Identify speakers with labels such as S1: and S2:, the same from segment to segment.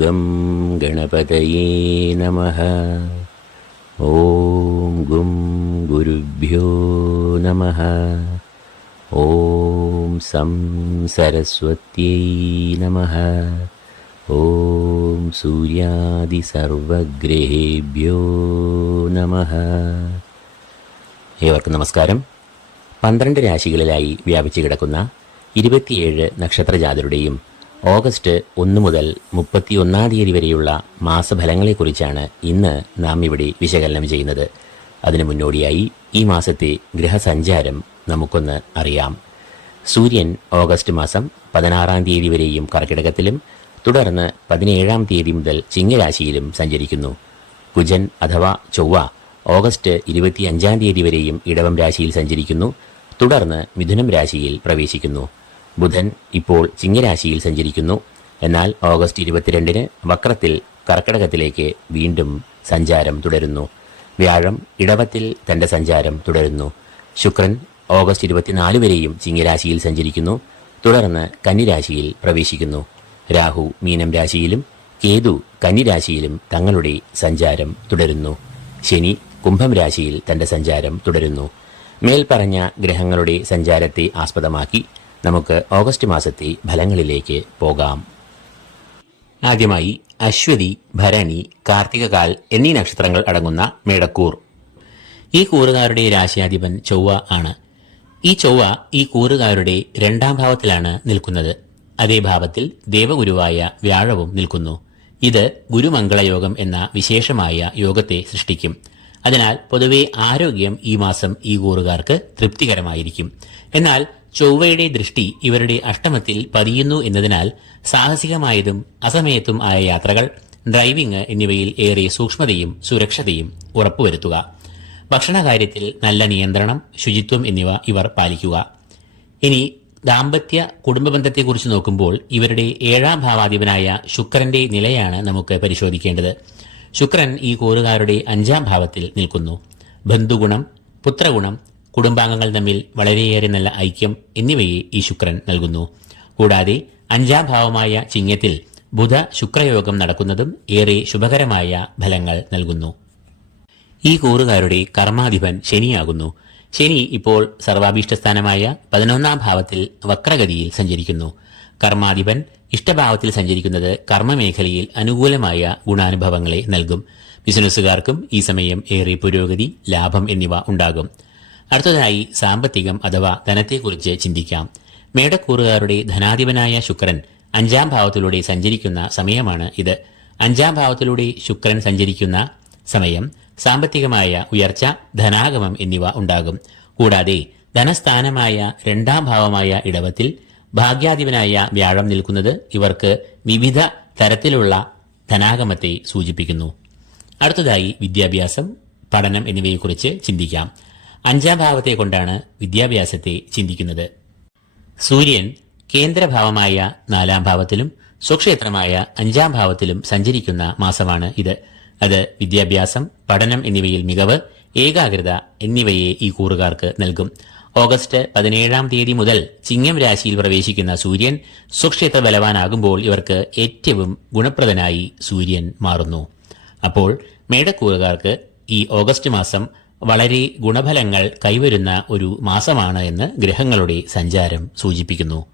S1: Gum ഗണപതയേ നമ ഓം ഗുരുഭ്യോ നമ ഓം സം സരസ്വത്യൈ നമ ഓം സൂര്യാദിസർവഗ്രഹേഭ്യോ നമ ഏവർക്കും നമസ്കാരം. പന്ത്രണ്ട് രാശികളിലായി വ്യാപിച്ചു കിടക്കുന്ന ഇരുപത്തിയേഴ് നക്ഷത്രജാതരുടെയും ഓഗസ്റ്റ് ഒന്ന് മുതൽ മുപ്പത്തിയൊന്നാം തീയതി വരെയുള്ള മാസഫലങ്ങളെക്കുറിച്ചാണ് ഇന്ന് നാം ഇവിടെ വിശകലനം ചെയ്യുന്നത്. അതിനു മുന്നോടിയായി ഈ മാസത്തെ ഗ്രഹസഞ്ചാരം നമുക്കൊന്ന് അറിയാം. സൂര്യൻ ഓഗസ്റ്റ് മാസം പതിനാറാം തീയതി വരെയും കർക്കിടകത്തിലും തുടർന്ന് പതിനേഴാം തീയതി മുതൽ ചിങ്ങരാശിയിലും സഞ്ചരിക്കുന്നു. കുജൻ അഥവാ ചൊവ്വ ഓഗസ്റ്റ് ഇരുപത്തിയഞ്ചാം തീയതി വരെയും ഇടവം രാശിയിൽ സഞ്ചരിക്കുന്നു തുടർന്ന് മിഥുനം രാശിയിൽ പ്രവേശിക്കുന്നു. ബുധൻ ഇപ്പോൾ ചിങ്ങരാശിയിൽ സഞ്ചരിക്കുന്നു. എന്നാൽ ഓഗസ്റ്റ് ഇരുപത്തിരണ്ടിന് വക്രത്തിൽ കർക്കടകത്തിലേക്ക് വീണ്ടും സഞ്ചാരം തുടരുന്നു. വ്യാഴം ഇടവത്തിൽ തന്റെ സഞ്ചാരം തുടരുന്നു. ശുക്രൻ ഓഗസ്റ്റ് ഇരുപത്തിനാല് വരെയും ചിങ്ങരാശിയിൽ സഞ്ചരിക്കുന്നു. തുടർന്ന് കന്നിരാശിയിൽ പ്രവേശിക്കുന്നു. രാഹു മീനം രാശിയിലും കേതു കന്നിരാശിയിലും തങ്ങളുടെ സഞ്ചാരം തുടരുന്നു. ശനി കുംഭം രാശിയിൽ തന്റെ സഞ്ചാരം തുടരുന്നു. മേൽപ്പറഞ്ഞ ഗ്രഹങ്ങളുടെ സഞ്ചാരത്തെ ആസ്പദമാക്കി നമുക്ക് ഓഗസ്റ്റ് മാസത്തെ ഫലങ്ങളിലേക്ക് പോകാം. ആദ്യമായി അശ്വതി ഭരണി കാർത്തികകാൽ എന്നീ നക്ഷത്രങ്ങൾ അടങ്ങുന്ന മേടക്കൂർ. ഈ കൂറുകാരുടെ രാശിയാധിപൻ ചൊവ്വ ആണ്. ഈ ചൊവ്വ ഈ കൂറുകാരുടെ രണ്ടാം ഭാവത്തിലാണ് നിൽക്കുന്നത്. അതേ ഭാവത്തിൽ ദേവഗുരുവായ വ്യാഴവും നിൽക്കുന്നു. ഇത് ഗുരുമംഗളയോഗം എന്ന വിശേഷമായ യോഗത്തെ സൃഷ്ടിക്കും. അതിനാൽ പൊതുവെ ആരോഗ്യം ഈ മാസം ഈ കൂറുകാർക്ക് തൃപ്തികരമായിരിക്കും. എന്നാൽ ചൊവ്വയുടെ ദൃഷ്ടി ഇവരുടെ അഷ്ടമത്തിൽ പതിയുന്നു എന്നതിനാൽ സാഹസികമായതും അസമയത്തും ആയ യാത്രകൾ ഡ്രൈവിംഗ് എന്നിവയിൽ ഏറെ സൂക്ഷ്മതയും സുരക്ഷതയും ഉറപ്പുവരുത്തുക. ഭക്ഷണകാര്യത്തിൽ നല്ല നിയന്ത്രണം ശുചിത്വം എന്നിവ ഇവർ പാലിക്കുക. ഇനി ദാമ്പത്യ കുടുംബ ബന്ധത്തെക്കുറിച്ച് നോക്കുമ്പോൾ ഇവരുടെ ഏഴാം ഭാവാധിപനായ ശുക്രന്റെ നിലയാണ് നമുക്ക് പരിശോധിക്കേണ്ടത്. ശുക്രൻ ഈ കൂറുകാരുടെ അഞ്ചാം ഭാവത്തിൽ നിൽക്കുന്നു. ബന്ധുഗുണം പുത്രഗുണം കുടുംബാംഗങ്ങൾ തമ്മിൽ വളരെയേറെ നല്ല ഐക്യം എന്നിവയെ ഈ ശുക്രൻ നൽകുന്നു. കൂടാതെ അഞ്ചാം ഭാവമായ ചിങ്ങത്തിൽ ബുധ ശുക്രയോഗം നടക്കുന്നതും ഏറെ ശുഭകരമായ ഫലങ്ങൾ നൽകുന്നു. ഈ കൂറുകാരുടെ കർമാധിപൻ ശനിയാകുന്നു. ശനി ഇപ്പോൾ സർവാഭീഷ്ടസ്ഥാനമായ പതിനൊന്നാം ഭാവത്തിൽ വക്രഗതിയിൽ സഞ്ചരിക്കുന്നു. കർമാധിപൻ ഇഷ്ടഭാവത്തിൽ സഞ്ചരിക്കുന്നത് കർമ്മമേഖലയിൽ അനുകൂലമായ ഗുണാനുഭവങ്ങളെ നൽകും. ബിസിനസ്സുകാർക്കും ഈ സമയം ഏറെ പുരോഗതി ലാഭം എന്നിവ ഉണ്ടാകും. അടുത്തതായി സാമ്പത്തികം അഥവാ ധനത്തെക്കുറിച്ച് ചിന്തിക്കാം. മേടക്കൂറുകാരുടെ ധനാധിപനായ ശുക്രൻ അഞ്ചാം ഭാവത്തിലൂടെ സഞ്ചരിക്കുന്ന സമയമാണ് ഇത്. അഞ്ചാം ഭാവത്തിലൂടെ ശുക്രൻ സഞ്ചരിക്കുന്ന സമയം സാമ്പത്തികമായ ഉയർച്ച ധനാഗമം എന്നിവ ഉണ്ടാകും. കൂടാതെ ധനസ്ഥാനമായ രണ്ടാം ഭാവമായ ഇടവത്തിൽ ഭാഗ്യാധിപനായ വ്യാഴം നിൽക്കുന്നത് ഇവർക്ക് വിവിധ തരത്തിലുള്ള ധനാഗമത്തെ സൂചിപ്പിക്കുന്നു. അടുത്തതായി വിദ്യാഭ്യാസം പഠനം എന്നിവയെക്കുറിച്ച് ചിന്തിക്കാം. അഞ്ചാം ഭാവത്തെ കൊണ്ടാണ് വിദ്യാഭ്യാസത്തെ ചിന്തിക്കുന്നത്. സൂര്യൻ കേന്ദ്രഭാവമായ നാലാം ഭാവത്തിലും സ്വക്ഷേത്രമായ അഞ്ചാം ഭാവത്തിലും സഞ്ചരിക്കുന്ന മാസമാണ് ഇത്. അത് വിദ്യാഭ്യാസം പഠനം എന്നിവയിൽ മികവ് ഏകാഗ്രത എന്നിവയെ ഈ കൂറുകാർക്ക് നൽകും. ഓഗസ്റ്റ് പതിനേഴാം തീയതി മുതൽ ചിങ്ങം രാശിയിൽ പ്രവേശിക്കുന്ന സൂര്യൻ സ്വക്ഷേത്ര ബലവാനാകുമ്പോൾ ഇവർക്ക് ഏറ്റവും ഗുണപ്രദനായി സൂര്യൻ മാറുന്നു. അപ്പോൾ മേടക്കൂറുകാർക്ക് ഈ ഓഗസ്റ്റ് മാസം വളരെ ഗുണഫലങ്ങൾ കൈവരുന്ന ഒരു മാസമാണ് എന്ന് ഗ്രഹങ്ങളുടെ സഞ്ചാരം സൂചിപ്പിക്കുന്നു.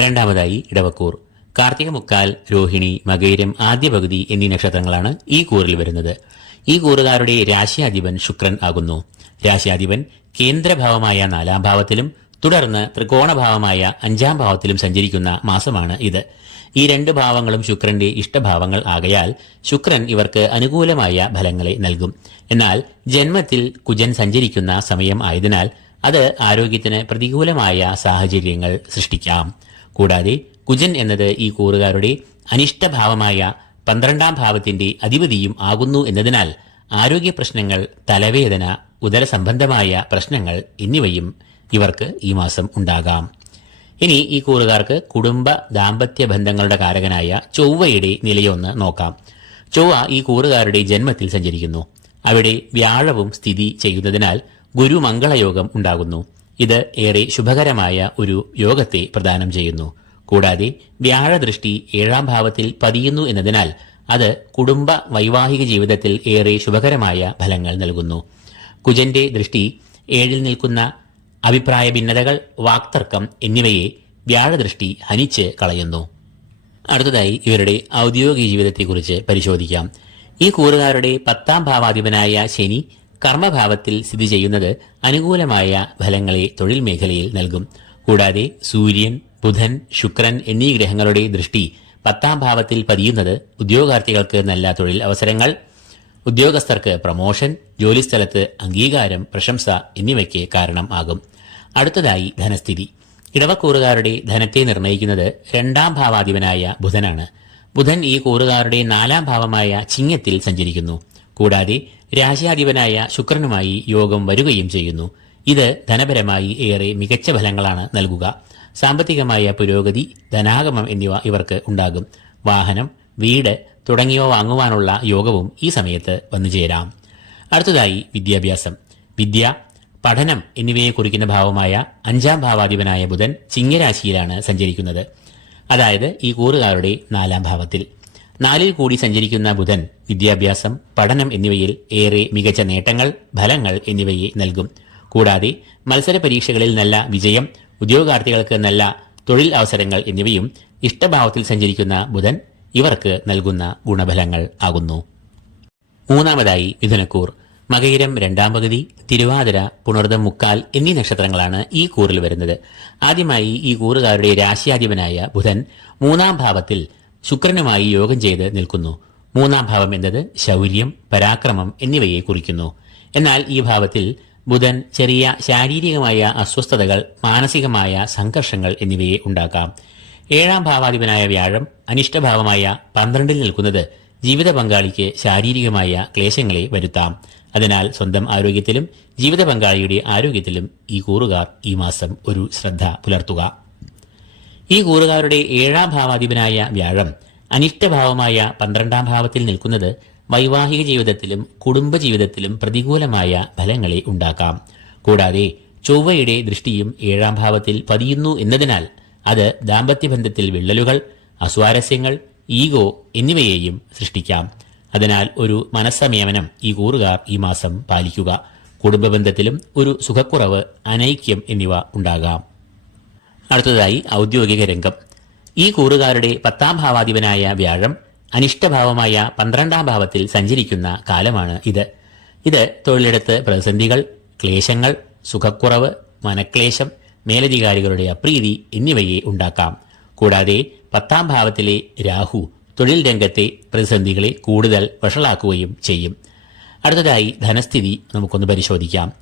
S1: രണ്ടാമതായി ഇടവക്കൂർ. കാർത്തിക മുക്കാൽ രോഹിണി മകേരം ആദ്യ പകുതി എന്നീ നക്ഷത്രങ്ങളാണ് ഈ കൂറിൽ വരുന്നത്. ഈ കൂറുകാരുടെ രാശിയാധിപൻ ശുക്രൻ ആകുന്നു. രാശിയാധിപൻ കേന്ദ്രഭാവമായ നാലാം ഭാവത്തിലും തുടർന്ന് ത്രികോണഭാവമായ അഞ്ചാം ഭാവത്തിലും സഞ്ചരിക്കുന്ന മാസമാണ് ഇത്. ഈ രണ്ട് ഭാവങ്ങളും ശുക്രന്റെ ഇഷ്ടഭാവങ്ങൾ ആകയാൽ ശുക്രൻ ഇവർക്ക് അനുകൂലമായ ഫലങ്ങളെ നൽകും. എന്നാൽ ജന്മത്തിൽ കുജൻ സഞ്ചരിക്കുന്ന സമയം ആയതിനാൽ അത് ആരോഗ്യത്തിന് പ്രതികൂലമായ സാഹചര്യങ്ങൾ സൃഷ്ടിക്കാം. കൂടാതെ കുജൻ എന്നത് ഈ കൂറുകാരുടെ അനിഷ്ടഭാവമായ പന്ത്രണ്ടാം ഭാവത്തിന്റെ അധിപതിയും ആകുന്നു എന്നതിനാൽ ആരോഗ്യ പ്രശ്നങ്ങൾ തലവേദന ഉദരസംബന്ധമായ പ്രശ്നങ്ങൾ എന്നിവയും ഇവർക്ക് ഈ മാസം ഉണ്ടാകാം. ഇനി ഈ കൂറുകാർക്ക് കുടുംബ ദാമ്പത്യ ബന്ധങ്ങളുടെ കാരകനായ ചൊവ്വയുടെ നിലയൊന്ന് നോക്കാം. ചൊവ്വ ഈ കൂറുകാരുടെ ജന്മത്തിൽ സഞ്ചരിക്കുന്നു. അവിടെ വ്യാഴവും സ്ഥിതി ചെയ്യുന്നതിനാൽ ഗുരുമംഗളയോഗം ഉണ്ടാകുന്നു. ഇത് ഏറെ ശുഭകരമായ ഒരു യോഗത്തെ പ്രദാനം ചെയ്യുന്നു. കൂടാതെ വ്യാഴദൃഷ്ടി ഏഴാം ഭാവത്തിൽ പതിയുന്നു എന്നതിനാൽ അത് കുടുംബ വൈവാഹിക ജീവിതത്തിൽ ഏറെ ശുഭകരമായ ഫലങ്ങൾ നൽകുന്നു. കുജന്റെ ദൃഷ്ടി ഏഴിൽ നിൽക്കുന്ന അഭിപ്രായ ഭിന്നതകൾ വാക്തർക്കം എന്നിവയെ വ്യാഴദൃഷ്ടി ഹനിച്ച് കളയുന്നു. അടുത്തതായി ഇവരുടെ ഔദ്യോഗിക ജീവിതത്തെക്കുറിച്ച് പരിശോധിക്കാം. ഈ കൂറുകാരുടെ പത്താം ഭാവാധിപനായ ശനി കർമ്മഭാവത്തിൽ സ്ഥിതി ചെയ്യുന്നത് അനുകൂലമായ ഫലങ്ങളെ തൊഴിൽ മേഖലയിൽ നൽകും. കൂടാതെ സൂര്യൻ ബുധൻ ശുക്രൻ എന്നീ ഗ്രഹങ്ങളുടെ ദൃഷ്ടി പത്താം ഭാവത്തിൽ പതിയുന്നത് ഉദ്യോഗാർത്ഥികൾക്ക് നല്ല തൊഴിൽ അവസരങ്ങൾ ഉദ്യോഗസ്ഥർക്ക് പ്രമോഷൻ ജോലിസ്ഥലത്ത് അംഗീകാരം പ്രശംസ എന്നിവയ്ക്ക് കാരണമാകും. അടുത്തതായി ധനസ്ഥിതി. ഇടവക്കൂറുകാരുടെ ധനത്തെ നിർണയിക്കുന്നത് രണ്ടാം ഭാവാധിപനായ ബുധനാണ്. ബുധൻ ഈ കൂറുകാരുടെ നാലാം ഭാവമായ ചിങ്ങത്തിൽ സഞ്ചരിക്കുന്നു. കൂടാതെ രാശിയാധിപനായ ശുക്രനുമായി യോഗം വരികയും ചെയ്യുന്നു. ഇത് ധനപരമായി ഏറെ മികച്ച ഫലങ്ങളാണ് നൽകുക. സാമ്പത്തികമായ പുരോഗതി ധനാഗമം എന്നിവ ഇവർക്ക് ഉണ്ടാകും. വാഹനം വീട് തുടങ്ങിയവ വാങ്ങുവാനുള്ള യോഗവും ഈ സമയത്ത് വന്നുചേരാം. അടുത്തതായി വിദ്യാഭ്യാസം. വിദ്യ പഠനം എന്നിവയെ കുറിക്കുന്ന ഭാവമായ അഞ്ചാം ഭാവാധിപനായ ബുധൻ ചിങ്ങരാശിയിലാണ് സഞ്ചരിക്കുന്നത്. അതായത് ഈ കൂറുകാരുടെ നാലാം ഭാവത്തിൽ. നാലിൽ കൂടി സഞ്ചരിക്കുന്ന ബുധൻ വിദ്യാഭ്യാസം പഠനം എന്നിവയിൽ ഏറെ മികച്ച നേട്ടങ്ങൾ ഫലങ്ങൾ എന്നിവയെ നൽകും. കൂടാതെ മത്സര പരീക്ഷകളിൽ നല്ല വിജയം ഉദ്യോഗാർത്ഥികൾക്ക് നല്ല തൊഴിൽ അവസരങ്ങൾ എന്നിവയും ഇഷ്ടഭാവത്തിൽ സഞ്ചരിക്കുന്ന ബുധൻ ഇവർക്ക് നൽകുന്ന ഗുണഫലങ്ങൾ ആകുന്നു. മൂന്നാമതായി മിഥുനക്കൂർ. മകയിരം രണ്ടാം പകുതി തിരുവാതിര പുണർദം മുക്കാൽ എന്നീ നക്ഷത്രങ്ങളാണ് ഈ കൂറിൽ വരുന്നത്. ആദ്യമായി ഈ കൂറുകാരുടെ രാശിയാധിപനായ ബുധൻ മൂന്നാം ഭാവത്തിൽ ശുക്രനുമായി യോഗം ചെയ്ത് നിൽക്കുന്നു. മൂന്നാം ഭാവം എന്നത് ശൗര്യം പരാക്രമം എന്നിവയെ കുറിക്കുന്നു. എന്നാൽ ഈ ഭാവത്തിൽ ബുധൻ ചെറിയ ശാരീരികമായ അസ്വസ്ഥതകൾ മാനസികമായ സംഘർഷങ്ങൾ എന്നിവയെ ഉണ്ടാക്കാം. ഏഴാം ഭാവാധിപനായ വ്യാഴം അനിഷ്ടഭാവമായ പന്ത്രണ്ടിൽ നിൽക്കുന്നത് ജീവിത പങ്കാളിക്ക് ശാരീരികമായ ക്ലേശങ്ങളെ വരുത്താം. അതിനാൽ സ്വന്തം ആരോഗ്യത്തിലും ജീവിത പങ്കാളിയുടെ ആരോഗ്യത്തിലും ഈ കൂറുകാർ ഈ മാസം ഒരു ശ്രദ്ധ പുലർത്തുക. ഈ കൂറുകാരുടെ ഏഴാം ഭാവാധിപനായ വ്യാഴം അനിഷ്ടഭാവമായ പന്ത്രണ്ടാം ഭാവത്തിൽ നിൽക്കുന്നത് വൈവാഹിക ജീവിതത്തിലും കുടുംബ ജീവിതത്തിലും പ്രതികൂലമായ ഫലങ്ങളെ ഉണ്ടാക്കാം. കൂടാതെ ചൊവ്വയുടെ ദൃഷ്ടിയും ഏഴാം ഭാവത്തിൽ പതിയുന്നു എന്നതിനാൽ അത് ദാമ്പത്യബന്ധത്തിൽ വിള്ളലുകൾ അസ്വാരസ്യങ്ങൾ ഈഗോ എന്നിവയെയും സൃഷ്ടിക്കാം. അതിനാൽ ഒരു മനസ്സംയമനം ഈ കൂറുകാർ ഈ മാസം പാലിക്കുക. കുടുംബബന്ധത്തിലും ഒരു സുഖക്കുറവ് അനൈക്യം എന്നിവ ഉണ്ടാകാം. അടുത്തതായി ഔദ്യോഗിക രംഗം. ഈ കൂറുകാരുടെ പത്താം ഭാവാധിപനായ വ്യാഴം അനിഷ്ടഭാവമായ പന്ത്രണ്ടാം ഭാവത്തിൽ സഞ്ചരിക്കുന്ന കാലമാണ് ഇത്. ഇത് തൊഴിലിടത്ത് പ്രതിസന്ധികൾ ക്ലേശങ്ങൾ സുഖക്കുറവ് മനക്ലേശം മേലധികാരികളുടെ അപ്രീതി എന്നിവയെ ഉണ്ടാക്കാം. കൂടാതെ പത്താം ഭാവത്തിലെ രാഹു തൊഴിൽ രംഗത്തെ പ്രതിസന്ധികളെ കൂടുതൽ വഷളാക്കുകയും ചെയ്യും. അടുത്തതായി ധനസ്ഥിതി നമുക്കൊന്ന് പരിശോധിക്കാം.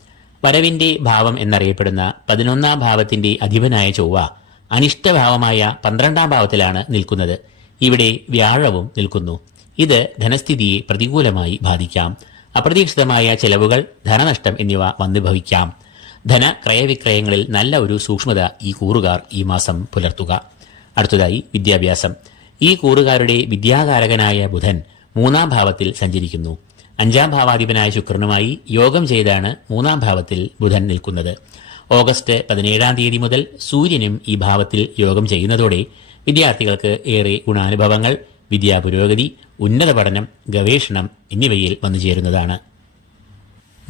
S1: വരവിന്റെ ഭാവം എന്നറിയപ്പെടുന്ന പതിനൊന്നാം ഭാവത്തിന്റെ അധിപനായ ചൊവ്വ അനിഷ്ടഭാവമായ പന്ത്രണ്ടാം ഭാവത്തിലാണ് നിൽക്കുന്നത്. ഇവിടെ വ്യാഴവും നിൽക്കുന്നു. ഇത് ധനസ്ഥിതിയെ പ്രതികൂലമായി ബാധിക്കാം. അപ്രതീക്ഷിതമായ ചെലവുകൾ ധനനഷ്ടം എന്നിവ വന്നു ഭവിക്കാം ധന ക്രയവിക്രയങ്ങളിൽ നല്ല ഒരു സൂക്ഷ്മത ഈ കൂറുകാർ ഈ മാസം പുലർത്തുക. അടുത്തതായി വിദ്യാഭ്യാസം. ഈ കൂറുകാരുടെ വിദ്യാകാരകനായ ബുധൻ മൂന്നാം ഭാവത്തിൽ സഞ്ചരിക്കുന്നു. അഞ്ചാം ഭാവാധിപനായ ശുക്രനുമായി യോഗം ചെയ്താണ് മൂന്നാം ഭാവത്തിൽ ബുധൻ നിൽക്കുന്നത്. ഓഗസ്റ്റ് പതിനേഴാം തീയതി മുതൽ സൂര്യനും ഈ ഭാവത്തിൽ യോഗം ചെയ്യുന്നതോടെ വിദ്യാർത്ഥികൾക്ക് ഏറെ ഗുണാനുഭവങ്ങൾ വിദ്യാപുരോഗതി ഉന്നത പഠനം ഗവേഷണം എന്നിവയിൽ വന്നു ചേരുന്നതാണ്.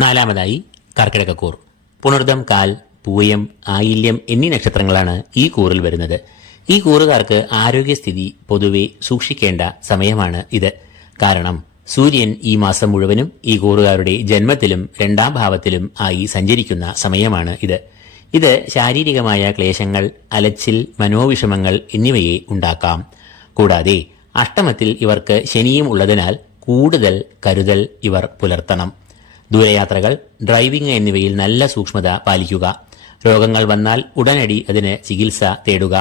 S1: നാലാമതായി കർക്കിടകക്കൂർ. പുണർദം കാൽ പൂയം ആയില്യം എന്നീ നക്ഷത്രങ്ങളാണ് ഈ കൂറിൽ വരുന്നത്. ഈ കൂറുകാർക്ക് ആരോഗ്യസ്ഥിതി പൊതുവെ സൂക്ഷിക്കേണ്ട സമയമാണ് ഇത്. കാരണം സൂര്യൻ ഈ മാസം മുഴുവനും ഈ കൂറുകാരുടെ ജന്മത്തിലും രണ്ടാം ഭാവത്തിലും ആയി സഞ്ചരിക്കുന്ന സമയമാണ് ഇത്. ഇത് ശാരീരികമായ ക്ലേശങ്ങൾ അലച്ചിൽ മനോവിഷമങ്ങൾ എന്നിവയെ ഉണ്ടാക്കാം. കൂടാതെ അഷ്ടമത്തിൽ ഇവർക്ക് ശനിയും ഉള്ളതിനാൽ കൂടുതൽ കരുതൽ ഇവർ പുലർത്തണം. ദൂരയാത്രകൾ ഡ്രൈവിംഗ് എന്നിവയിൽ നല്ല സൂക്ഷ്മത പാലിക്കുക. രോഗങ്ങൾ വന്നാൽ ഉടനടി അതിന് ചികിത്സ തേടുക.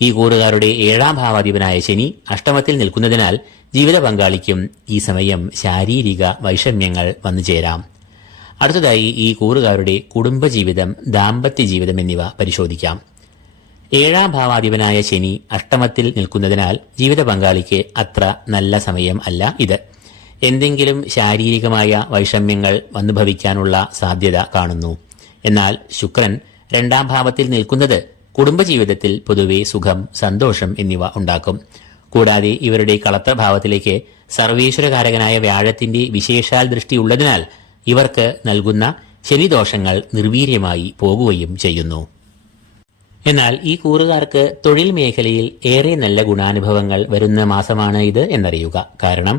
S1: ഈ കൂറുകാരുടെ ഏഴാം ഭാവാധിപനായ ശനി അഷ്ടമത്തിൽ നിൽക്കുന്നതിനാൽ ജീവിത പങ്കാളിക്കും ഈ സമയം ശാരീരിക വൈഷമ്യങ്ങൾ വന്നു ചേരാം. അടുത്തതായി ഈ കൂറുകാരുടെ കുടുംബജീവിതം ദാമ്പത്യ ജീവിതം എന്നിവ പരിശോധിക്കാം. ഏഴാം ഭാവാധിപനായ ശനി അഷ്ടമത്തിൽ നിൽക്കുന്നതിനാൽ ജീവിത പങ്കാളിക്ക് അത്ര നല്ല സമയം അല്ല ഇത്. എന്തെങ്കിലും ശാരീരികമായ വൈഷമ്യങ്ങൾ വന്നുഭവിക്കാനുള്ള സാധ്യത കാണുന്നു. എന്നാൽ ശുക്രൻ രണ്ടാം ഭാവത്തിൽ നിൽക്കുന്നത് കുടുംബജീവിതത്തിൽ പൊതുവെ സുഖം സന്തോഷം എന്നിവ ഉണ്ടാക്കും. കൂടാതെ ഇവരുടെ കളത്രഭാവത്തിലേക്ക് സർവേശ്വരകാരകനായ വ്യാഴത്തിന്റെ വിശേഷാൽ ദൃഷ്ടിയുള്ളതിനാൽ ഇവർക്ക് നൽകുന്ന ശനിദോഷങ്ങൾ നിർവീര്യമായി പോകുകയും ചെയ്യുന്നു. എന്നാൽ ഈ കൂറുകാർക്ക് തൊഴിൽ മേഖലയിൽ ഏറെ നല്ല ഗുണാനുഭവങ്ങൾ വരുന്ന മാസമാണ് ഇത് എന്നറിയുക. കാരണം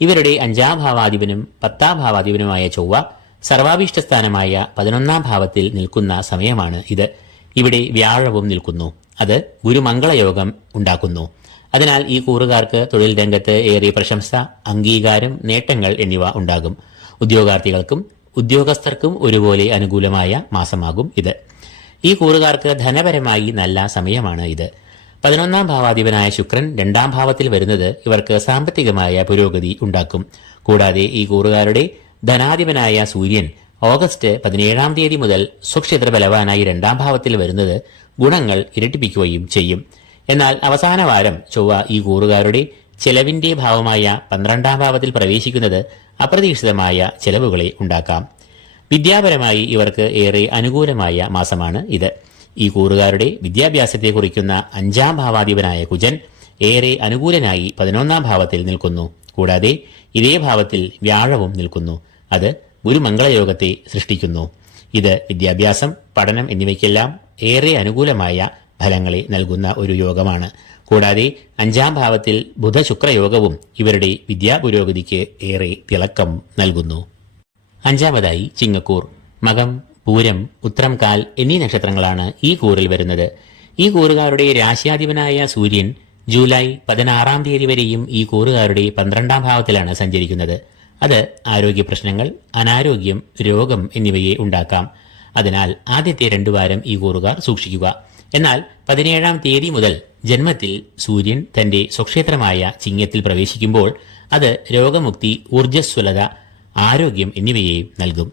S1: ഇവരുടെ അഞ്ചാം ഭാവാധിപനും പത്താം ഭാവാധിപനുമായ ചൊവ്വ സർവാഭീഷ്ടസ്ഥാനമായ പതിനൊന്നാം ഭാവത്തിൽ നിൽക്കുന്ന സമയമാണ് ഇത്. ഇവിടെ വ്യാഴവും നിൽക്കുന്നു. അത് ഗുരുമംഗളയോഗം ഉണ്ടാക്കുന്നു. അതിനാൽ ഈ കൂറുകാർക്ക് തൊഴിൽ രംഗത്ത് ഏറെ പ്രശംസ അംഗീകാരം നേട്ടങ്ങൾ എന്നിവ ഉണ്ടാകും. ഉദ്യോഗാർത്ഥികൾക്കും ഉദ്യോഗസ്ഥർക്കും ഒരുപോലെ അനുകൂലമായ മാസമാകും ഇത്. ഈ കൂറുകാർക്ക് ധനപരമായി നല്ല സമയമാണ് ഇത്. പതിനൊന്നാം ഭാവാധിപനായ ശുക്രൻ രണ്ടാം ഭാവത്തിൽ വരുന്നത് ഇവർക്ക് സാമ്പത്തികമായ പുരോഗതി ഉണ്ടാക്കും. കൂടാതെ ഈ കൂറുകാരുടെ ധനാധിപനായ സൂര്യൻ ഓഗസ്റ്റ് പതിനേഴാം തീയതി മുതൽ സ്വക്ഷേത്ര ബലവാനായി രണ്ടാം ഭാവത്തിൽ വരുന്നത് ഗുണങ്ങൾ ഇരട്ടിപ്പിക്കുകയും ചെയ്യും. എന്നാൽ അവസാന വാരം ചൊവ്വ ഈ കൂറുകാരുടെ ചെലവിന്റെ ഭാവമായ പന്ത്രണ്ടാം ഭാവത്തിൽ പ്രവേശിക്കുന്നത് അപ്രതീക്ഷിതമായ ചെലവുകളെ ഉണ്ടാക്കാം. വിദ്യാപരമായി ഇവർക്ക് ഏറെ അനുകൂലമായ മാസമാണ് ഇത്. ഈ കൂറുകാരുടെ വിദ്യാഭ്യാസത്തെ കുറിക്കുന്ന അഞ്ചാം ഭാവാധിപനായ കുജൻ ഏറെ അനുകൂലനായി പതിനൊന്നാം ഭാവത്തിൽ നിൽക്കുന്നു. കൂടാതെ ഇതേ ഭാവത്തിൽ വ്യാഴവും നിൽക്കുന്നു. അത് ഗുരുമംഗളയോഗത്തെ സൃഷ്ടിക്കുന്നു. ഇത് വിദ്യാഭ്യാസം പഠനം എന്നിവയ്ക്കെല്ലാം ഏറെ അനുകൂലമായ ഫലങ്ങളെ നൽകുന്ന ഒരു യോഗമാണ്. കൂടാതെ അഞ്ചാം ഭാവത്തിൽ ബുധശുക്രയോഗവും ഇവരുടെ വിദ്യാപുരോഗതിക്ക് ഏറെ തിളക്കം നൽകുന്നു. അഞ്ചാമതായി ചിങ്ങക്കൂർ. മകം പൂരം ഉത്രം കാൽ എന്നീ നക്ഷത്രങ്ങളാണ് ഈ കൂറിൽ വരുന്നത്. ഈ കൂറുകാരുടെ രാശ്യാധിപനായ സൂര്യൻ ജൂലൈ പതിനാറാം തീയതി വരെയും ഈ കൂറുകാരുടെ പന്ത്രണ്ടാം ഭാവത്തിലാണ് സഞ്ചരിക്കുന്നത്. അത് ആരോഗ്യ പ്രശ്നങ്ങൾ അനാരോഗ്യം രോഗം എന്നിവയെ ഉണ്ടാക്കാം. അതിനാൽ ആദ്യത്തെ രണ്ടു വാരം ഈ കൂറുകാർ സൂക്ഷിക്കുക. എന്നാൽ പതിനേഴാം തീയതി മുതൽ ജന്മത്തിൽ സൂര്യൻ തന്റെ സ്വക്ഷേത്രമായ ചിങ്ങത്തിൽ പ്രവേശിക്കുമ്പോൾ അത് രോഗമുക്തി ഊർജസ്വലത ആരോഗ്യം എന്നിവയെ നൽകും.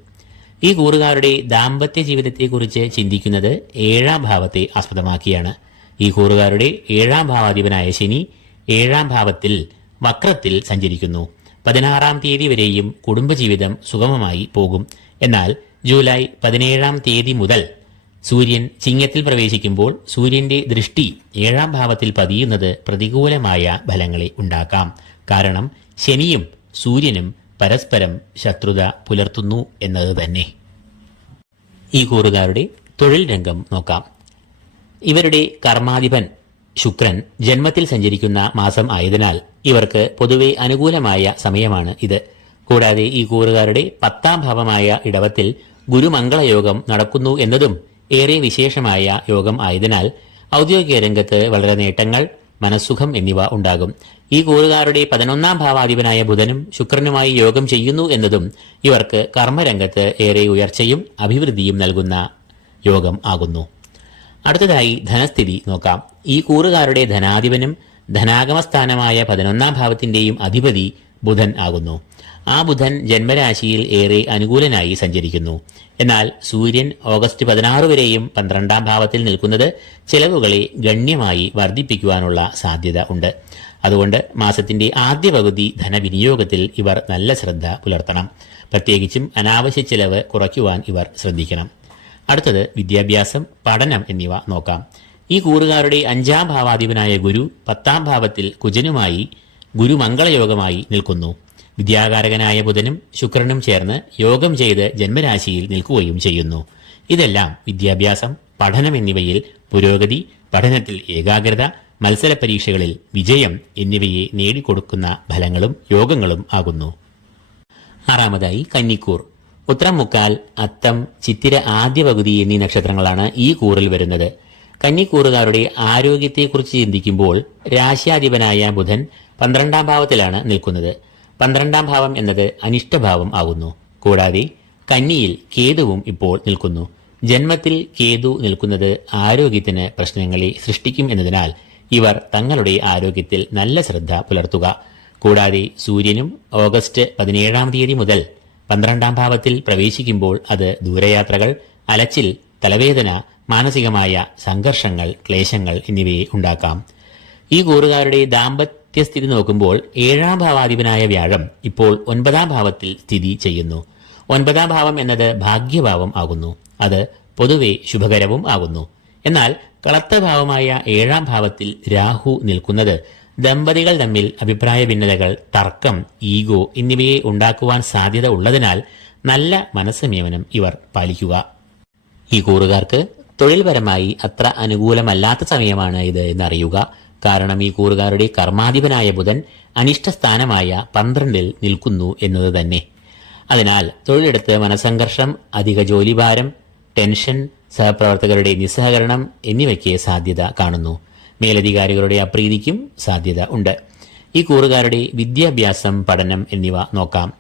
S1: ഈ കൂറുകാരുടെ ദാമ്പത്യ ജീവിതത്തെക്കുറിച്ച് ചിന്തിക്കുന്നത് ഏഴാം ഭാവത്തെ ആസ്പദമാക്കിയാണ്. ഈ കൂറുകാരുടെ ഏഴാം ഭാവാധിപനായ ശനി ഏഴാം ഭാവത്തിൽ വക്രത്തിൽ സഞ്ചരിക്കുന്നു. പതിനാറാം തീയതി വരെയും കുടുംബജീവിതം സുഗമമായി പോകും. എന്നാൽ ജൂലൈ പതിനേഴാം തീയതി മുതൽ സൂര്യൻ ചിങ്ങത്തിൽ പ്രവേശിക്കുമ്പോൾ സൂര്യന്റെ ദൃഷ്ടി ഏഴാം ഭാവത്തിൽ പതിയുന്നത് പ്രതികൂലമായ ഫലങ്ങളെ ഉണ്ടാക്കാം. കാരണം ശനിയും സൂര്യനും പരസ്പരം ശത്രുത പുലർത്തുന്നു എന്നത് തന്നെ. ഈ കൂറുകാരുടെ തൊഴിൽ രംഗം നോക്കാം. ഇവരുടെ കർമാധിപൻ ശുക്രൻ ജന്മത്തിൽ സഞ്ചരിക്കുന്ന മാസം ആയതിനാൽ ഇവർക്ക് പൊതുവെ അനുകൂലമായ സമയമാണ് ഇത്. കൂടാതെ ഈ കൂറുകാരുടെ പത്താം ഭാവമായ ഇടവത്തിൽ ഗുരുമംഗളയോഗം നടക്കുന്നു എന്നതും ഏറെ വിശേഷമായ യോഗം ആയതിനാൽ ഔദ്യോഗിക രംഗത്ത് വളരെ നേട്ടങ്ങൾ മനസ്സുഖം എന്നിവ ഉണ്ടാകും. ഈ കൂറുകാരുടെ പതിനൊന്നാം ഭാവാധിപനായ ബുധനും ശുക്രനുമായി യോഗം ചെയ്യുന്നു എന്നതും ഇവർക്ക് കർമ്മരംഗത്ത് ഏറെ ഉയർച്ചയും അഭിവൃദ്ധിയും നൽകുന്ന യോഗം ആകുന്നു. അടുത്തതായി ധനസ്ഥിതി നോക്കാം. ഈ കൂറുകാരുടെ ധനാധിപനും ധനാഗമസ്ഥാനമായ പതിനൊന്നാം ഭാവത്തിന്റെയും അധിപതി ബുധൻ ആകുന്നു. ആ ബുധൻ ജന്മരാശിയിൽ ഏറെ അനുകൂലനായി സഞ്ചരിക്കുന്നു. എന്നാൽ സൂര്യൻ ഓഗസ്റ്റ് പതിനാറ് വരെയും പന്ത്രണ്ടാം ഭാവത്തിൽ നിൽക്കുന്നത് ചെലവുകളെ ഗണ്യമായി വർദ്ധിപ്പിക്കുവാനുള്ള സാധ്യത ഉണ്ട്. അതുകൊണ്ട് മാസത്തിന്റെ ആദ്യ പകുതി ധനവിനിയോഗത്തിൽ ഇവർ നല്ല ശ്രദ്ധ പുലർത്തണം. പ്രത്യേകിച്ചും അനാവശ്യ ചെലവ് കുറയ്ക്കുവാൻ ഇവർ ശ്രദ്ധിക്കണം. അടുത്തത് വിദ്യാഭ്യാസം പഠനം എന്നിവ നോക്കാം. ഈ കൂറുകാരുടെ അഞ്ചാം ഭാവാധിപനായ ഗുരു പത്താം ഭാവത്തിൽ കുജനുമായി ഗുരുമംഗളയോഗമായി നിൽക്കുന്നു. വിദ്യാകാരകനായ ബുധനും ശുക്രനും ചേർന്ന് യോഗം ചെയ്ത് ജന്മരാശിയിൽ നിൽക്കുകയും ചെയ്യുന്നു. ഇതെല്ലാം വിദ്യാഭ്യാസം പഠനം എന്നിവയിൽ പുരോഗതി പഠനത്തിൽ ഏകാഗ്രത മത്സര പരീക്ഷകളിൽ വിജയം എന്നിവയെ നേടിക്കൊടുക്കുന്ന ഫലങ്ങളും യോഗങ്ങളും ആകുന്നു. ആറാമതായി കന്നിക്കൂർ. ഉത്രം മുക്കാൽ അത്തം ചിത്തിര ആദ്യ പകുതി എന്നീ നക്ഷത്രങ്ങളാണ് ഈ കൂറിൽ വരുന്നത്. കന്നിക്കൂറുകാരുടെ ആരോഗ്യത്തെക്കുറിച്ച് ചിന്തിക്കുമ്പോൾ രാശ്യാധിപനായ ബുധൻ പന്ത്രണ്ടാം ഭാവത്തിലാണ് നിൽക്കുന്നത്. പന്ത്രണ്ടാം ഭാവം എന്നത് അനിഷ്ടഭാവം ആകുന്നു. കൂടാതെ കന്നിയിൽ കേതുവും ഇപ്പോൾ നിൽക്കുന്നു. ജന്മത്തിൽ കേതു നിൽക്കുന്നത് ആരോഗ്യത്തിന് പ്രശ്നങ്ങളെ സൃഷ്ടിക്കും എന്നതിനാൽ ഇവർ തങ്ങളുടെ ആരോഗ്യത്തിൽ നല്ല ശ്രദ്ധ പുലർത്തുക. കൂടാതെ സൂര്യനും ഓഗസ്റ്റ് പതിനേഴാം തീയതി മുതൽ പന്ത്രണ്ടാം ഭാവത്തിൽ പ്രവേശിക്കുമ്പോൾ അത് ദൂരയാത്രകൾ അലച്ചിൽ തലവേദന മാനസികമായ സംഘർഷങ്ങൾ ക്ലേശങ്ങൾ എന്നിവയെ ഉണ്ടാക്കാം. ഈ കൂറുകാരുടെ ദാമ്പത്യസ്ഥിതി നോക്കുമ്പോൾ ഏഴാം ഭാവാധിപനായ വ്യാഴം ഇപ്പോൾ ഒൻപതാം ഭാവത്തിൽ സ്ഥിതി ചെയ്യുന്നു. ഒൻപതാം ഭാവം എന്നത് ഭാഗ്യഭാവം ആകുന്നു. അത് പൊതുവെ ശുഭകരവും ആകുന്നു. എന്നാൽ കളത്ത ഭാവമായ ഏഴാം ഭാവത്തിൽ രാഹു നിൽക്കുന്നത് ദമ്പതികൾ തമ്മിൽ അഭിപ്രായ ഭിന്നതകൾ തർക്കം ഈഗോ എന്നിവയെ ഉണ്ടാക്കുവാൻ സാധ്യത ഉള്ളതിനാൽ നല്ല മനസ്സംയമനം ഇവർ പാലിക്കുക. ഈ കൂറുകാർക്ക് തൊഴിൽപരമായി അത്ര അനുകൂലമല്ലാത്ത സമയമാണ് ഇത് എന്നറിയുക. കാരണം ഈ കൂറുകാരുടെ കർമാധിപനായ ബുധൻ അനിഷ്ടസ്ഥാനമായ പന്ത്രണ്ടിൽ നിൽക്കുന്നു എന്നത് തന്നെ. അതിനാൽ തൊഴിലെടുത്ത് മനസംഘർഷം അധിക ജോലിഭാരം ടെൻഷൻ സഹപ്രവർത്തകരുടെ നിസ്സഹകരണം എന്നിവയ്ക്ക് സാധ്യത കാണുന്നു. മേലധികാരികളുടെ അപ്രീതിക്കും സാധ്യത ഉണ്ട്. ഈ കൂറുകാരുടെ വിദ്യാഭ്യാസം പഠനം എന്നിവ നോക്കാം.